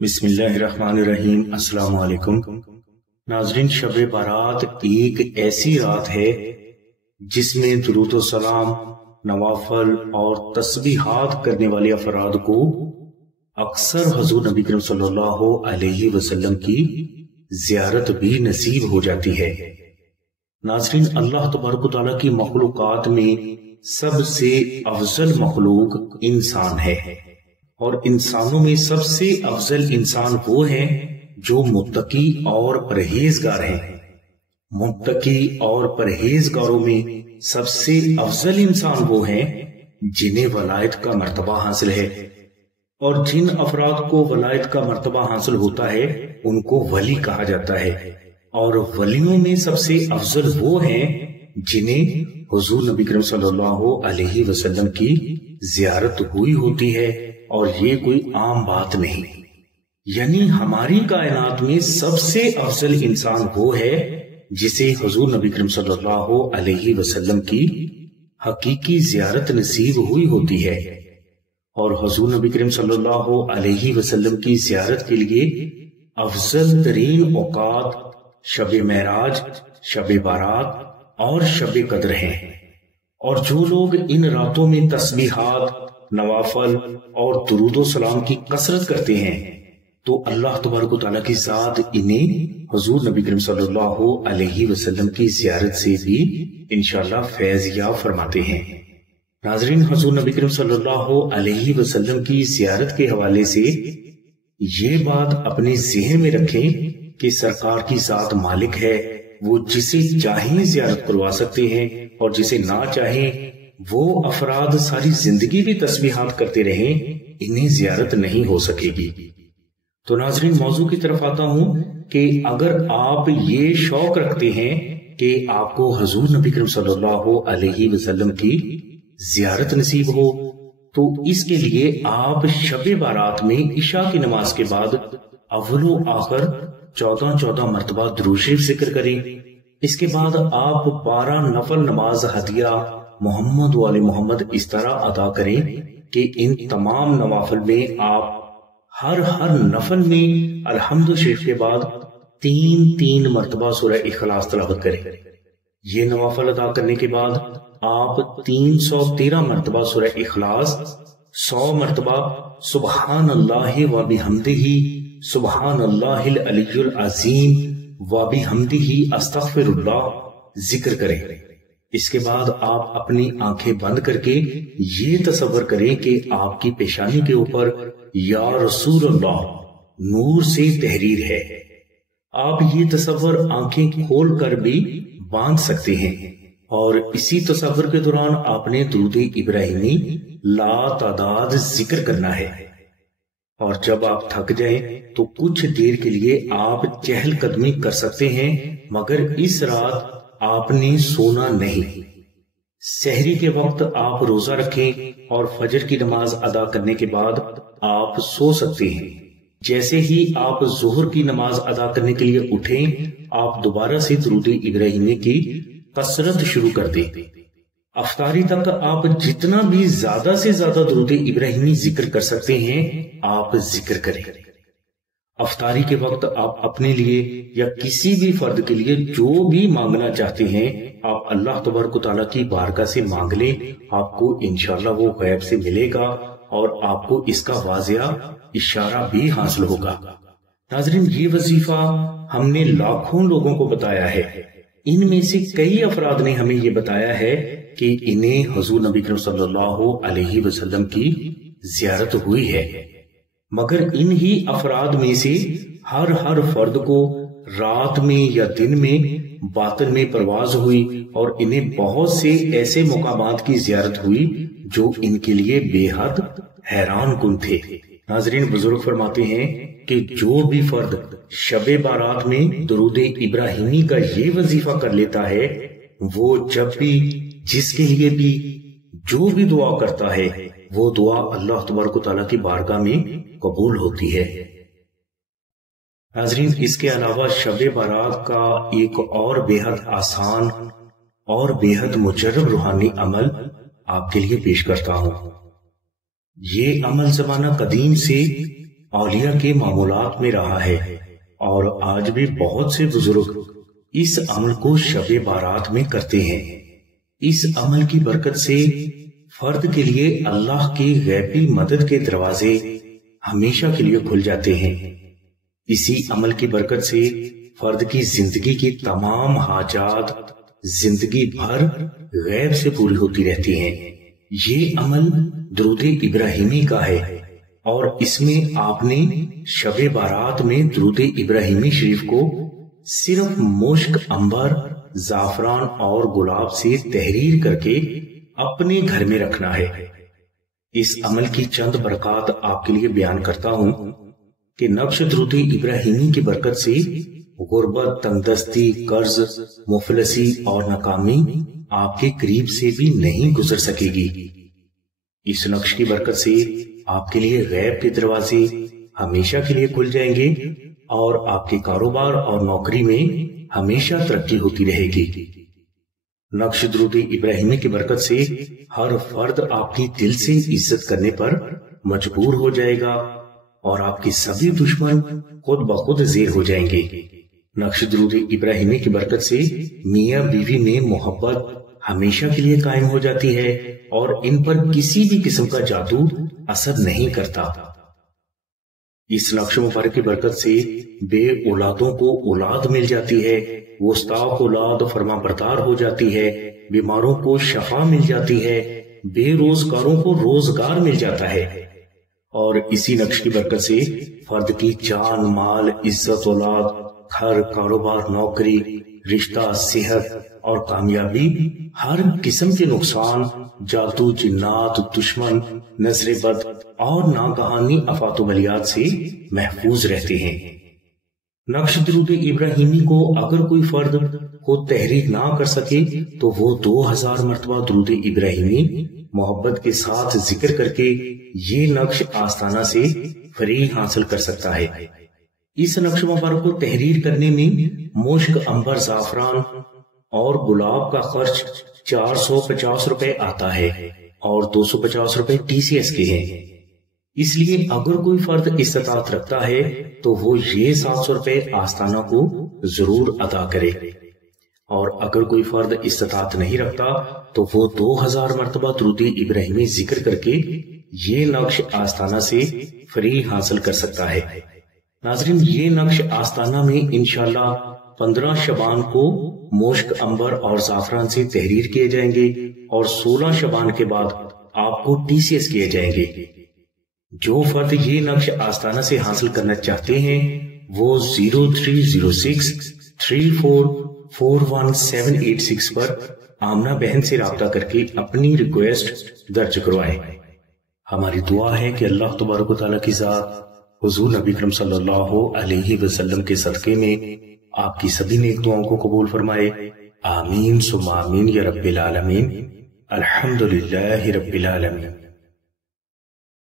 بسم اللہ الرحمن الرحیم۔ السلام علیکم ناظرین، شب بارات ایک ایسی رات ہے جس میں درود و سلام، نوافل اور تسبیحات کرنے والے افراد کو اکثر حضور نبی کریم صلی اللہ علیہ وسلم کی زیارت بھی نصیب ہو جاتی ہے۔ ناظرین، اللہ تبارک و تعالیٰ کی مخلوقات میں سب سے افضل مخلوق انسان ہے، اور انسانوں میں سب سے افضل انسان وہ ہے جو متقی اور پرہیزگار ہیں۔ متقی اور پرہیزگاروں میں سب سے افضل انسان وہ ہیں جنہیں ولایت کا مرتبہ حاصل ہے، اور جن افراد کو ولایت کا مرتبہ حاصل ہوتا ہے ان کو ولی کہا جاتا ہے، اور ولیوں میں سب سے افضل وہ ہیں جنہیں حضور نبی کریم صلی اللہ علیہ وسلم کی زیارت ہوئی ہوتی ہے، اور یہ کوئی عام بات نہیں۔ یعنی ہماری کائنات میں سب سے افضل انسان وہ ہے جسے حضور نبی کریم صلی اللہ علیہ وسلم کی حقیقی زیارت نصیب ہوئی ہوتی ہے، اور حضور نبی کریم صلی اللہ علیہ وسلم کی زیارت کے لیے افضل ترین اوقات شب معراج، شب بارات اور شب قدر ہیں۔ اور جو لوگ ان راتوں میں تسبیحات، نوافل اور درود و سلام کی کثرت کرتے ہیں تو اللہ تبارک و تعالیٰ کی ذات انہیں حضور نبی کریم صلی اللہ علیہ وسلم کی زیارت سے بھی انشاءاللہ فیض یاب فرماتے ہیں۔ ناظرین، حضور نبی کریم صلی اللہ علیہ وسلم کی زیارت کے حوالے سے یہ بات اپنے ذہن میں رکھیں کہ سرکار کی ذات مالک ہے، وہ جسے چاہیں زیارت کروا سکتے ہیں، اور جسے نہ چاہیں وہ افراد ساری زندگی بھی تسبیحات کرتے رہیں، انہیں زیارت نہیں ہو سکے گی۔ تو ناظرین، موضوع کی طرف آتا ہوں کہ اگر آپ یہ شوق رکھتے ہیں کہ آپ کو حضور نبی کریم صلی اللہ علیہ وسلم کی زیارت نصیب ہو تو اس کے لیے آپ شب بارات میں عشاء کی نماز کے بعد اول و آخر 14 مرتبہ درود شریف ذکر کریں۔ اس کے بعد آپ 12 نفل نماز ہدیہ محمد والے محمد اس طرح ادا کریں کہ ان تمام نوافل میں آپ ہر نفل میں الحمد شریف کے بعد 3 مرتبہ سورہ اخلاص تلاوت کریں۔ یہ نوافل ادا کرنے کے بعد آپ 313 مرتبہ سورہ اخلاص، 100 مرتبہ سبحان اللہ و بحمدہ، سبحان اللہ العلی العظیم و بحمدہ استغفر اللہ ذکر کریں۔ اس کے بعد آپ اپنی آنکھیں بند کر کے یہ تصور کریں کہ آپ کی پیشانی کے اوپر یا رسول اللہ نور سے تحریر ہے۔ آپ یہ تصور آنکھیں کھول کر بھی باندھ سکتے ہیں، اور اسی تصور کے دوران آپ نے درود ابراہیمی لا تعداد ذکر کرنا ہے۔ اور جب آپ تھک جائیں تو کچھ دیر کے لیے آپ چہل قدمی کر سکتے ہیں، مگر اس رات آپ نے سونا نہیں۔ سحری کے وقت آپ روزہ رکھیں اور فجر کی نماز ادا کرنے کے بعد آپ سو سکتے ہیں۔ جیسے ہی آپ ظہر کی نماز ادا کرنے کے لیے اٹھیں، آپ دوبارہ سے درود ابراہیمی کی کثرت شروع کر دیں۔ افطاری تک آپ جتنا بھی زیادہ سے زیادہ درود ابراہیمی ذکر کر سکتے ہیں آپ ذکر کریں۔ افطاری کے وقت آپ اپنے لیے یا کسی بھی فرد کے لیے جو بھی مانگنا چاہتے ہیں آپ اللہ تبارک و تعالیٰ کی بارگاہ سے مانگ لیں، آپ کو انشاءاللہ وہ غیب سے ملے گا اور آپ کو اس کا واضح اشارہ بھی حاصل ہوگا۔ ناظرین، یہ وظیفہ ہم نے لاکھوں لوگوں کو بتایا ہے۔ ان میں سے کئی افراد نے ہمیں یہ بتایا ہے کہ انہیں حضور نبی کریم صلی اللہ علیہ وسلم کی زیارت ہوئی ہے، مگر ان ہی افراد میں سے ہر فرد کو رات میں یا دن میں باطن میں پرواز ہوئی، اور انہیں بہت سے ایسے مقامات کی زیارت ہوئی جو ان کے لیے بے حد حیران کن تھے۔ ناظرین، بزرگ فرماتے ہیں کہ جو بھی فرد شب بارات میں درود ابراہیمی کا یہ وظیفہ کر لیتا ہے، وہ جب بھی جس کے لیے بھی جو بھی دعا کرتا ہے وہ دعا اللہ تبارک و تعالیٰ کی بارگاہ میں قبول ہوتی ہے۔ ناظرین، اس کے علاوہ شب بارات کا ایک اور بے حد آسان اور بے حد مجرب روحانی عمل آپ کے لیے پیش کرتا ہوں۔ یہ عمل زمانہ قدیم سے اولیاء کے معمولات میں رہا ہے، اور آج بھی بہت سے بزرگ اس عمل کو شب بارات میں کرتے ہیں۔ اس عمل کی برکت سے فرد کے لیے اللہ کی غیبی مدد کے دروازے ہمیشہ کے لیے کھل جاتے ہیں۔ اسی عمل کی برکت سے فرد کی زندگی کی تمام حاجات زندگی بھر غیب سے پوری ہوتی رہتی ہیں۔ یہ عمل درود ابراہیمی کا ہے، اور اس میں آپ نے شب بارات میں درود ابراہیمی شریف کو صرف مشک، عنبر، زعفران اور گلاب سے تحریر کر کے اپنے گھر میں رکھنا ہے۔ اس عمل کی چند برکات آپ کے لیے بیان کرتا ہوں کہ نقش درود ابراہیمی کی برکت سے غربت، تنگ دستی، قرض، مفلسی اور ناکامی آپ کے قریب سے بھی نہیں گزر سکے گی۔ اس نقش کی برکت سے آپ کے لیے غیب کے دروازے ہمیشہ کے لیے کھل جائیں گے، اور آپ کے کاروبار اور نوکری میں ہمیشہ ترقی ہوتی رہے گی۔ نقش درود ابراہیمی کی برکت سے ہر فرد آپ کی دل سے عزت کرنے پر مجبور ہو جائے گا، اور آپ کے سبھی دشمن خود بخود زیر ہو جائیں گے۔ نقش درود ابراہیمی کی برکت سے میاں بیوی میں محبت ہمیشہ کے لیے قائم ہو جاتی ہے، اور ان پر کسی بھی قسم کا جادو اثر نہیں کرتا۔ اس نقش مبارک کی برکت سے بے اولادوں کو اولاد مل جاتی ہے، گستاخ اولاد فرما بردار ہو جاتی ہے، بیماروں کو شفا مل جاتی ہے، بے روزگاروں کو روزگار مل جاتا ہے، اور اسی نقش کی برکت سے فرد کی جان، مال، عزت، اولاد، گھر، کاروبار، نوکری، رشتہ، صحت اور کامیابی ہر قسم کے نقصان، جادو، جنات، دشمن، نظر بد اور ناگہانی آفات و بلیات سے محفوظ رہتے ہیں۔ نقش درود ابراہیمی کو اگر کوئی فرد خود تحریر نہ کر سکے تو وہ 2000 مرتبہ درود ابراہیمی محبت کے ساتھ ذکر کر کے یہ نقش آستانہ سے فری حاصل کر سکتا ہے۔ اس نقش مبارک کو تحریر کرنے میں مشک، عنبر، زعفران اور گلاب کا خرچ 450 روپے آتا ہے، اور 250 روپے TCS کے ہیں۔ اس لیے اگر کوئی فرد استطاعت رکھتا ہے تو وہ یہ 700 روپے آستانہ کو ضرور ادا کرے، اور اگر کوئی فرد استطاعت نہیں رکھتا تو وہ 2000 مرتبہ درود ابراہیمی ذکر کر کے یہ نقش آستانہ سے فری حاصل کر سکتا ہے۔ ناظرین، یہ نقش آستانہ میں انشاءاللہ 15 شعبان کو مشک، عنبر اور زعفران سے تحریر کیے جائیں گے، اور 16 شعبان کے بعد آپ کو TCS کیے جائیں گے۔ جو فرد یہ نقش آستانہ سے حاصل کرنا چاہتے ہیں وہ 0306 3441 پر آمنہ بہن سے رابطہ کر کے اپنی ریکویسٹ درج کروائیں۔ ہماری دعا ہے کہ اللہ تبارک و تعالیٰ کی ذات حضور نبی کرم صلی اللہ علیہ وسلم کے صدقے میں آپ کی سبھی نیک دعاؤں کو قبول فرمائے۔ آمین ثم آمین یا رب العالمین۔ الحمدللہ رب العالمین۔